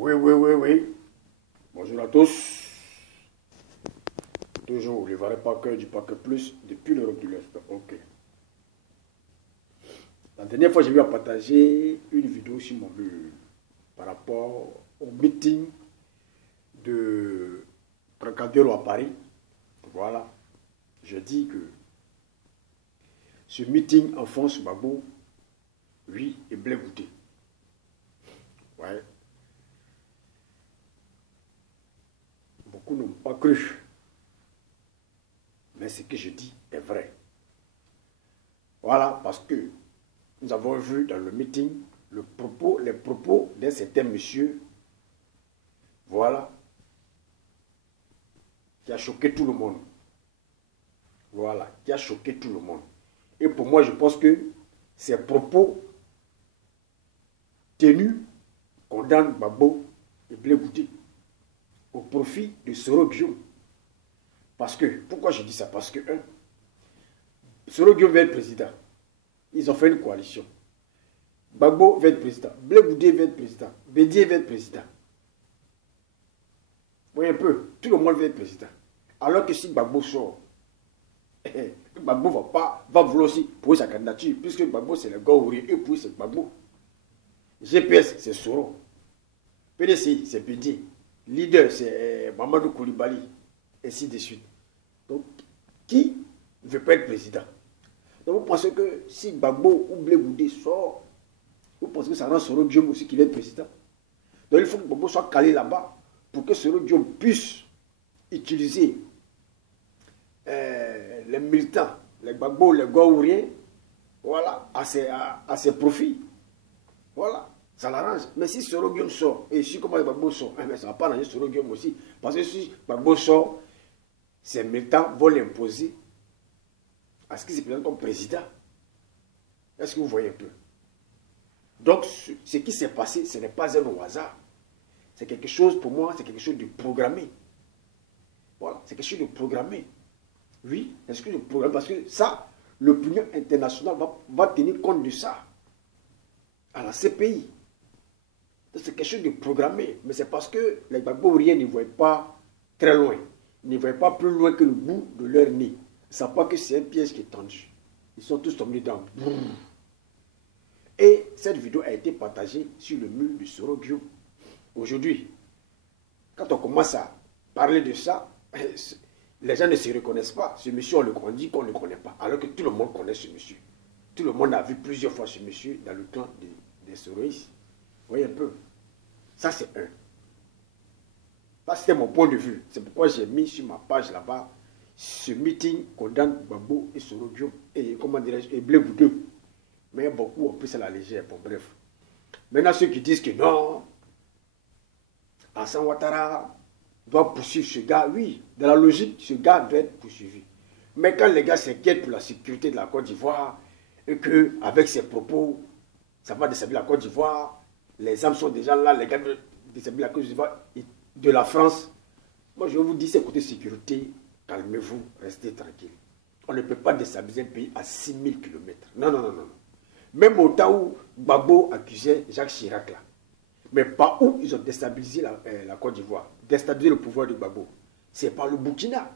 Oui, oui, oui, oui. Bonjour à tous. Toujours, le vrai pas que du pas que plus depuis l'Europe de l'Est. Ok. La dernière fois, j'ai eu à partager une vidéo sur mon mur par rapport au meeting de Trocadéro à Paris. Voilà. Je dis que ce meeting enfonce Gbagbo, oui, et Blé Goûté. Ouais. Beaucoup n'ont pas cru. Mais ce que je dis est vrai. Voilà, parce que nous avons vu dans le meeting les propos d'un certain monsieur, voilà, qui a choqué tout le monde. Voilà, qui a choqué tout le monde. Et pour moi, je pense que ces propos tenus condamnent Gbagbo et Blé Goûté au profit de Soro Guillaume. Parce que, pourquoi je dis ça? Parce que, Soro Guillaume va être président. Ils ont fait une coalition. Gbagbo va être président. Blé Goûté va être président. Bédié va être président. Oui, un peu. Tout le monde va être président. Alors que si Gbagbo sort, Gbagbo va vouloir aussi pour sa candidature, puisque Gbagbo c'est le gars ouvrier, et puis c'est Gbagbo. GPS c'est Soro. PDC c'est Bédié. Leader c'est Mamadou Koulibaly. Et ainsi de suite. Donc, qui ne veut pas être président? Donc, vous pensez que si Gbagbo ou Blé Goudé sort, vous pensez que ça rend Soro Guillaume aussi qui va être président? Donc, il faut que Gbagbo soit calé là-bas pour que Soro Guillaume puisse utiliser les militants, les Gbagbo, les Gaouriens, voilà, à ses profits. Voilà, ça l'arrange. Mais si Soro Guillaume sort, et si comment Gbagbo sort, ça ne va pas arranger Soro Guillaume aussi. Parce que si Gbagbo sort, ces militants vont l'imposer à ce qu'il se présente comme président. Est-ce que vous voyez un peu? Donc, ce qui s'est passé, ce n'est pas un hasard. C'est quelque chose, pour moi, c'est quelque chose de programmé. Voilà, c'est quelque chose de programmé. Oui, c'est quelque chose de programmé. Parce que ça, l'opinion internationale va tenir compte de ça. À la CPI. C'est quelque chose de programmé. Mais c'est parce que les Gbagbo-Riens ne voient pas très loin. Ils ne voient pas plus loin que le bout de leur nez. Ils ne savent pas que c'est un piège qui est tendu. Ils sont tous tombés dedans. Et cette vidéo a été partagée sur le mur de Soro Guillaume. Aujourd'hui, quand on commence à parler de ça, les gens ne se reconnaissent pas. Ce monsieur, on dit qu'on ne le connaît pas. Alors que tout le monde connaît ce monsieur. Tout le monde a vu plusieurs fois ce monsieur dans le clan des Soroïs. Vous voyez un peu. Ça, c'est un. Ça, c'était mon point de vue. C'est pourquoi j'ai mis sur ma page là-bas ce meeting condamne Gbagbo et Soro Guillaume et, comment dirais-je, et Blé Goudé. Mais beaucoup ont pris ça à la légère. Bon, bref. Maintenant, ceux qui disent que non, Alassane Ouattara doit poursuivre ce gars, oui, dans la logique, ce gars doit être poursuivi. Mais quand les gars s'inquiètent pour la sécurité de la Côte d'Ivoire et qu'avec ses propos, ça va déstabiliser la Côte d'Ivoire, les armes sont déjà là, les gars veulent déstabiliser la Côte d'Ivoire et de la France. Moi, je vous dis, c'est côté sécurité, calmez-vous, restez tranquille. On ne peut pas déstabiliser un pays à 6000 km. Non, non, non, non. Même au temps où Gbagbo accusait Jacques Chirac là. Mais pas où ils ont déstabilisé la Côte d'Ivoire. Déstabilisé le pouvoir de Gbagbo. C'est pas le Burkina.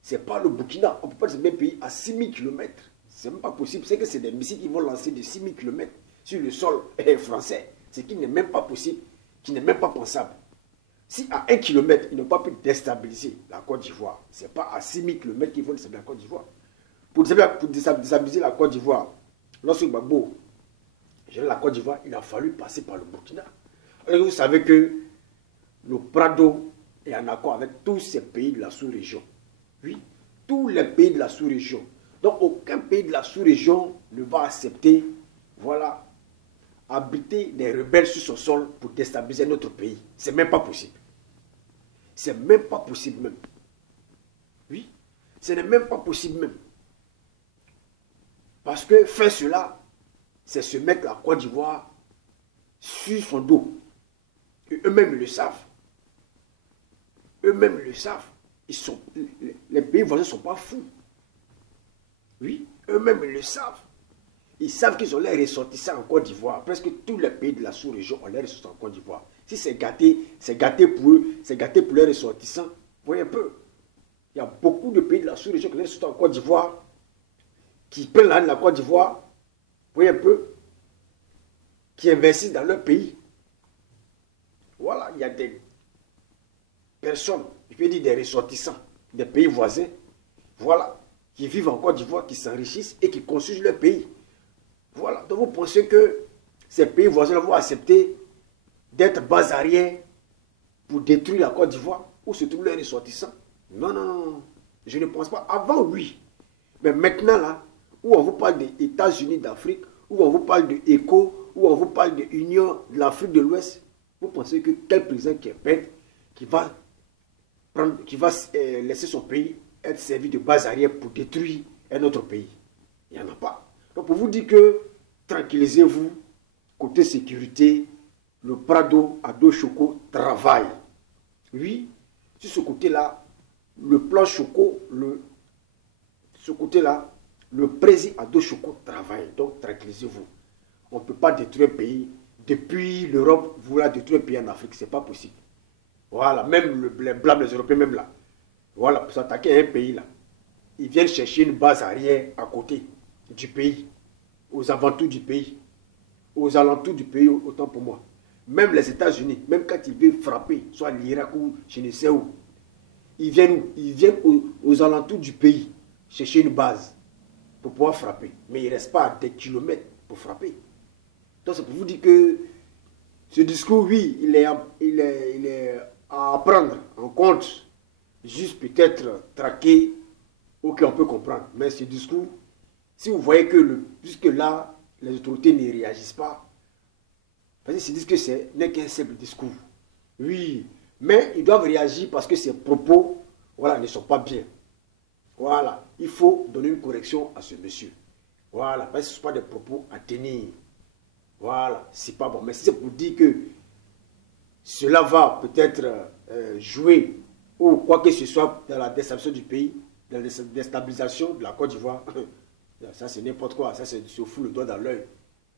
C'est pas le Burkina. On ne peut pas déstabiliser un pays à 6000 km. C'est même pas possible. C'est que c'est des missiles qui vont lancer de 6000 km sur le sol français. Ce qui n'est même pas possible, qui n'est même pas pensable. Si à 1 km, ils n'ont pas pu déstabiliser la Côte d'Ivoire, ce n'est pas à 6000 km qu'ils vont déstabiliser la Côte d'Ivoire. Pour déstabiliser la Côte d'Ivoire, lorsque Gbagbo gérait la Côte d'Ivoire, il a fallu passer par le Burkina. Alors vous savez que le Prado est en accord avec tous ces pays de la sous-région. Oui, tous les pays de la sous-région. Donc aucun pays de la sous-région ne va accepter, voilà, abriter des rebelles sur son sol pour déstabiliser notre pays. C'est même pas possible. C'est même pas possible même. Oui, ce n'est même pas possible même. Parce que faire cela, c'est se mettre la Côte d'Ivoire sur son dos. Et eux-mêmes le savent. Eux-mêmes le savent. Les pays voisins ne sont pas fous. Oui, eux-mêmes le savent. Ils savent qu'ils ont les ressortissants en Côte d'Ivoire. Presque tous les pays de la sous-région ont les ressortissants en Côte d'Ivoire. Si c'est gâté pour eux, c'est gâté pour les ressortissants. Vous voyez un peu. Il y a beaucoup de pays de la sous-région qui ont les ressortissants en Côte d'Ivoire, qui prennent la haine de la Côte d'Ivoire. Vous voyez un peu. Qui investissent dans leur pays. Voilà, il y a des personnes, je peux dire des ressortissants, des pays voisins, voilà, qui vivent en Côte d'Ivoire, qui s'enrichissent et qui construisent leur pays. Voilà, donc vous pensez que ces pays voisins vont accepter d'être base arrière pour détruire la Côte d'Ivoire, où se trouvent les ressortissants? Non, non, non, je ne pense pas. Avant, oui. Mais maintenant, là, où on vous parle des États-Unis d'Afrique, où on vous parle de ECO, où on vous parle de l'Union de l'Afrique de l'Ouest, vous pensez que quel président qui est bête, qui va laisser son pays être servi de base arrière pour détruire un autre pays? Il n'y en a pas. Donc pour vous dire que, tranquillisez-vous, côté sécurité, le Prado à dos Choco travaille. Oui, sur ce côté-là, le plan Choco, ce côté-là, le président à dos Choco travaille. Donc tranquillisez-vous. On ne peut pas détruire un pays. Depuis l'Europe, vouloir détruire un pays en Afrique, ce n'est pas possible. Voilà, même les Blancs, les Européens, même là. Voilà, pour s'attaquer à un pays là. Ils viennent chercher une base arrière à côté du pays, aux alentours du pays. Aux alentours du pays, autant pour moi. Même les États-Unis, même quand ils veulent frapper, soit l'Irak ou je ne sais où, ils viennent aux alentours du pays chercher une base pour pouvoir frapper. Mais ils ne restent pas à des kilomètres pour frapper. Donc c'est pour vous dire que ce discours, oui, il est à prendre en compte, juste peut-être traquer, ok, on peut comprendre. Mais ce discours, si vous voyez que puisque là, les autorités ne réagissent pas, parce qu'ils se disent que ce n'est qu'un simple discours. Oui, mais ils doivent réagir parce que ces propos, voilà, ne sont pas bien. Voilà, il faut donner une correction à ce monsieur. Voilà, parce que ce ne sont pas des propos à tenir. Voilà, c'est pas bon. Mais si c'est pour dire que cela va peut-être jouer ou quoi que ce soit dans la déstabilisation du pays, dans la déstabilisation de la Côte d'Ivoire, ça c'est n'importe quoi. Ça c'est se foutre le doigt dans l'œil.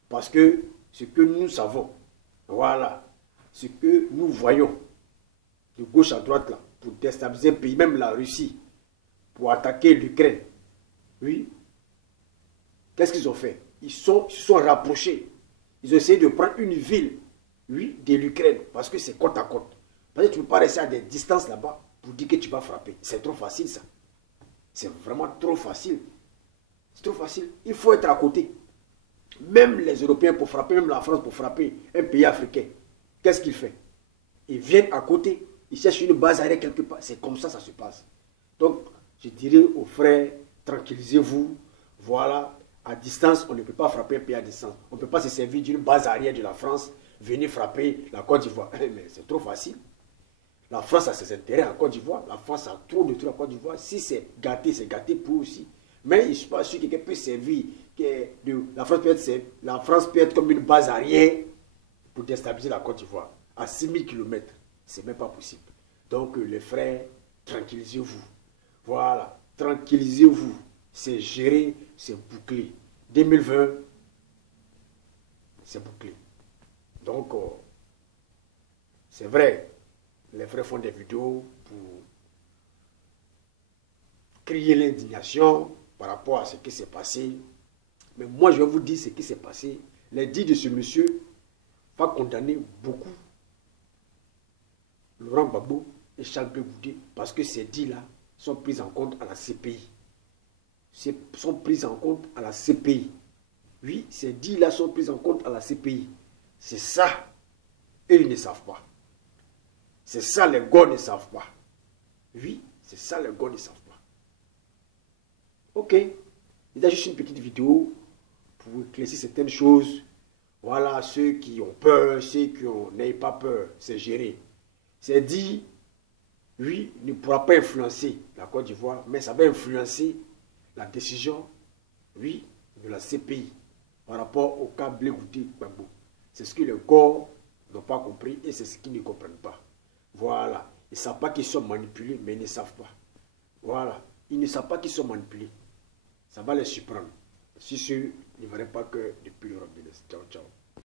Parce que ce que nous savons, voilà, ce que nous voyons de gauche à droite là, pour déstabiliser un pays, même la Russie, pour attaquer l'Ukraine, oui, qu'est-ce qu'ils ont fait? Ils se sont rapprochés. Ils ont essayé de prendre une ville, oui, de l'Ukraine, parce que c'est côte à côte. Parce que tu ne peux pas rester à des distances là-bas pour dire que tu vas frapper. C'est trop facile ça. C'est vraiment trop facile. C'est trop facile. Il faut être à côté. Même les Européens pour frapper, même la France pour frapper un pays africain, qu'est-ce qu'ils font? Ils viennent à côté, ils cherchent une base arrière quelque part. C'est comme ça que ça se passe. Donc, je dirais aux frères, tranquillisez-vous. Voilà. À distance, on ne peut pas frapper un pays à distance. On ne peut pas se servir d'une base arrière de la France, venir frapper la Côte d'Ivoire. Mais c'est trop facile. La France a ses intérêts en Côte d'Ivoire. La France a trop de trucs en Côte d'Ivoire. Si c'est gâté pour eux aussi. Mais je ne suis pas sûr que quelqu'un peut servir. La France peut être comme une base arrière pour déstabiliser la Côte d'Ivoire. À 6000 km. Ce n'est même pas possible. Donc les frères, tranquillisez-vous. Voilà. Tranquillisez-vous. C'est géré, c'est bouclé. 2020, c'est bouclé. Donc, c'est vrai, les frères font des vidéos pour crier l'indignation par rapport à ce qui s'est passé. Mais moi, je vais vous dire ce qui s'est passé. Les dits de ce monsieur va condamner beaucoup Laurent Gbagbo et Charles Goudé parce que ces dits-là sont pris en compte à la CPI. Sont prises en compte à la CPI. Oui, ces dits-là sont pris en compte à la CPI. C'est ça. Et ils ne savent pas. C'est ça, les gars ne savent pas. Oui, c'est ça, les gars ne savent pas. Ok. Il y a juste une petite vidéo pour éclaircir certaines choses. Voilà, ceux qui ont peur, ceux qui n'aient pas peur, c'est géré. C'est dit, oui, il ne pourra pas influencer la Côte d'Ivoire, mais ça va influencer la décision, oui, de la CPI par rapport au cas Blé Goudé Gbagbo. C'est ce que les gars n'ont pas compris et c'est ce qu'ils ne comprennent pas. Voilà. Ils ne savent pas qu'ils sont manipulés, mais ils ne savent pas. Voilà. Ils ne savent pas qu'ils sont manipulés. Ça va les surprendre. Si ne verrai pas que depuis l'Europe de l'Est. Ciao, ciao.